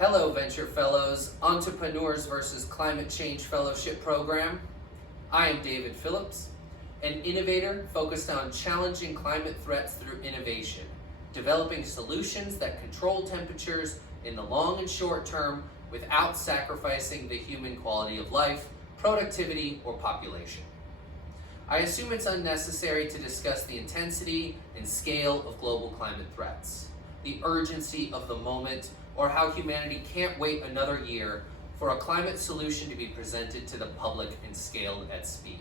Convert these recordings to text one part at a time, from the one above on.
Hello, Ventura Fellows, Entrepreneurs versus Climate Change Fellowship Program. I am David Phillips, an innovator focused on challenging climate threats through innovation, developing solutions that control temperatures in the long and short term without sacrificing the human quality of life, productivity, or population. I assume it's unnecessary to discuss the intensity and scale of global climate threats, the urgency of the moment, or how humanity can't wait another year for a climate solution to be presented to the public and scaled at speed.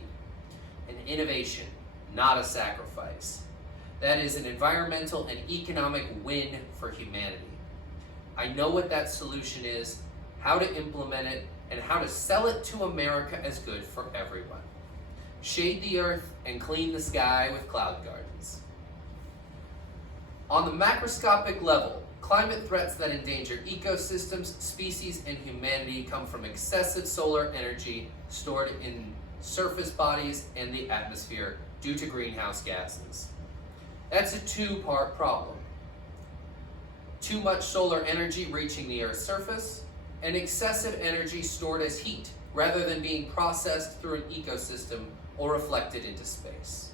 An innovation, not a sacrifice. That is an environmental and economic win for humanity. I know what that solution is, how to implement it, and how to sell it to America as good for everyone. Shade the earth and clean the sky with cloud gardens. On the macroscopic level, climate threats that endanger ecosystems, species, and humanity come from excessive solar energy stored in surface bodies and the atmosphere due to greenhouse gases. That's a two-part problem. Too much solar energy reaching the Earth's surface, and excessive energy stored as heat rather than being processed through an ecosystem or reflected into space.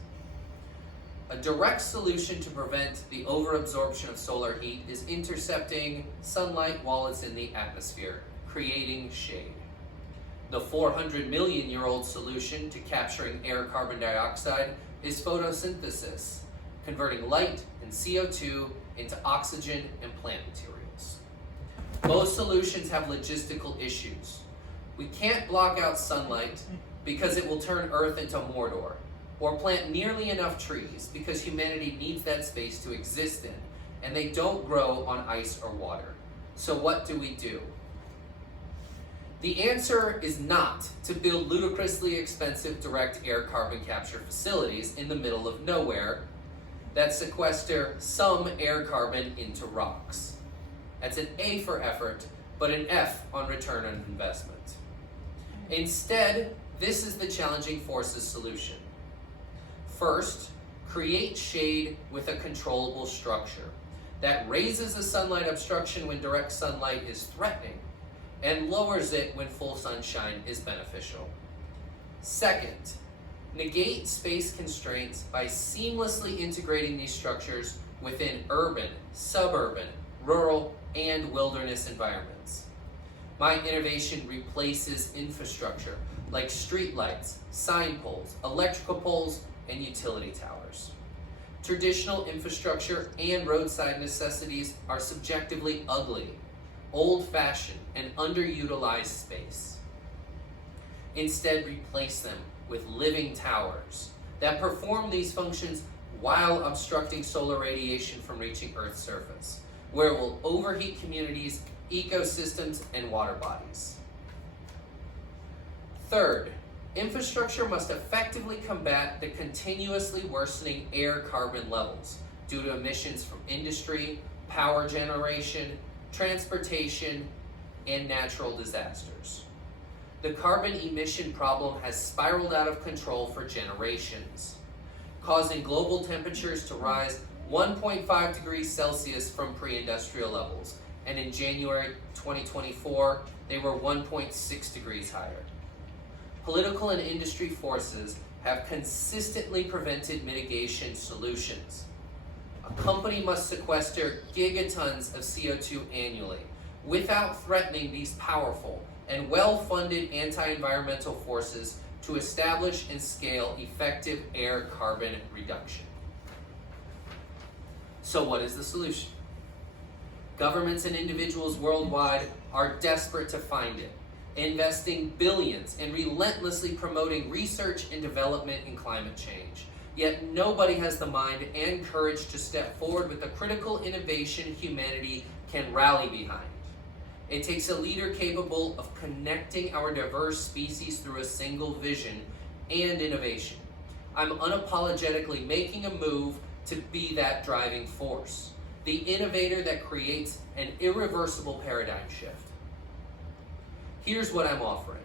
A direct solution to prevent the overabsorption of solar heat is intercepting sunlight while it's in the atmosphere, creating shade. The 400 million year old solution to capturing air carbon dioxide is photosynthesis, converting light and CO2 into oxygen and plant materials. Both solutions have logistical issues. We can't block out sunlight because it will turn Earth into Mordor, or plant nearly enough trees because humanity needs that space to exist in, and they don't grow on ice or water. So what do we do? The answer is not to build ludicrously expensive direct air carbon capture facilities in the middle of nowhere that sequester some air carbon into rocks. That's an A for effort, but an F on return on investment. Instead, this is the challenging forces solution. First, create shade with a controllable structure that raises the sunlight obstruction when direct sunlight is threatening and lowers it when full sunshine is beneficial. Second, negate space constraints by seamlessly integrating these structures within urban, suburban, rural, and wilderness environments. My innovation replaces infrastructure like streetlights, sign poles, electrical poles, and utility towers. Traditional infrastructure and roadside necessities are subjectively ugly, old-fashioned, and underutilized space. Instead, replace them with living towers that perform these functions while obstructing solar radiation from reaching Earth's surface, where it will overheat communities, ecosystems, and water bodies. Third, infrastructure must effectively combat the continuously worsening air carbon levels due to emissions from industry, power generation, transportation, and natural disasters. The carbon emission problem has spiraled out of control for generations, causing global temperatures to rise 1.5 degrees Celsius from pre-industrial levels, and in January 2024, they were 1.6 degrees higher. Political and industry forces have consistently prevented mitigation solutions. A company must sequester gigatons of CO2 annually without threatening these powerful and well-funded anti-environmental forces to establish and scale effective air carbon reduction. So what is the solution? Governments and individuals worldwide are desperate to find it, investing billions and relentlessly promoting research and development in climate change. Yet nobody has the mind and courage to step forward with the critical innovation humanity can rally behind. It takes a leader capable of connecting our diverse species through a single vision and innovation. I'm unapologetically making a move to be that driving force, the innovator that creates an irreversible paradigm shift. Here's what I'm offering.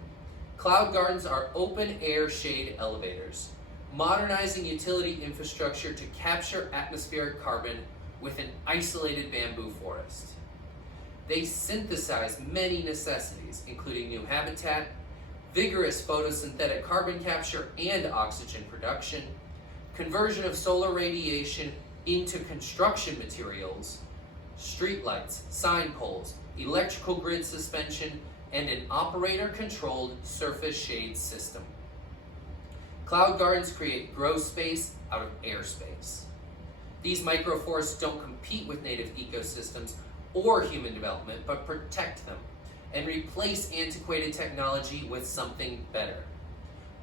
Cloud gardens are open-air shade elevators, modernizing utility infrastructure to capture atmospheric carbon with an isolated bamboo forest. They synthesize many necessities, including new habitat, vigorous photosynthetic carbon capture and oxygen production, conversion of solar radiation into construction materials, streetlights, sign poles, electrical grid suspension, and an operator-controlled surface shade system. Cloud gardens create grow space out of airspace. These microforests don't compete with native ecosystems or human development, but protect them and replace antiquated technology with something better.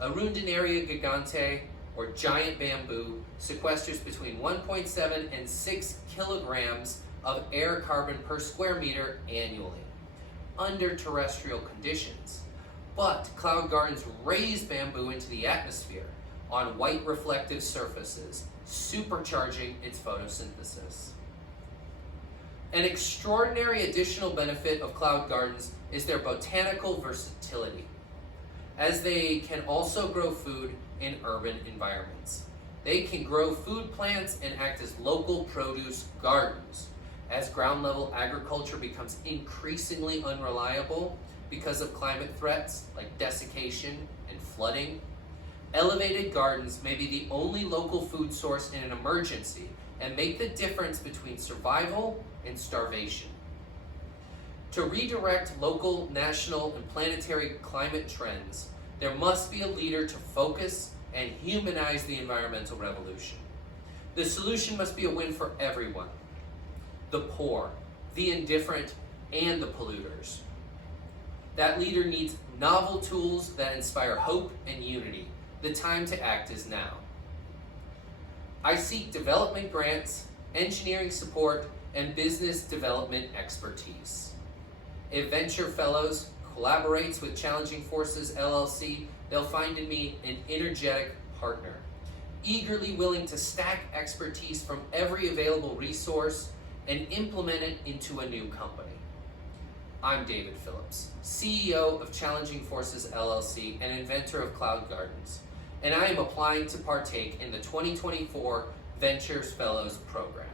Arundinaria gigante, or giant bamboo, sequesters between 1.7 and 6 kilograms of air carbon per square meter annually, under terrestrial conditions. But cloud gardens raise bamboo into the atmosphere on white reflective surfaces, supercharging its photosynthesis. An extraordinary additional benefit of cloud gardens is their botanical versatility, as they can also grow food in urban environments. They can grow food plants and act as local produce gardens. As ground level agriculture becomes increasingly unreliable because of climate threats like desiccation and flooding, elevated gardens may be the only local food source in an emergency and make the difference between survival and starvation. To redirect local, national, and planetary climate trends, there must be a leader to focus and humanize the environmental revolution. The solution must be a win for everyone: the poor, the indifferent, and the polluters. That leader needs novel tools that inspire hope and unity. The time to act is now. I seek development grants, engineering support, and business development expertise. If Ventura Fellows collaborates with Challenging Forces LLC, they'll find in me an energetic partner, eagerly willing to stack expertise from every available resource and implement it into a new company. I'm David Phillips, CEO of Challenging Forces LLC and inventor of Cloud Gardens, and I am applying to partake in the 2024 Ventura Fellows program.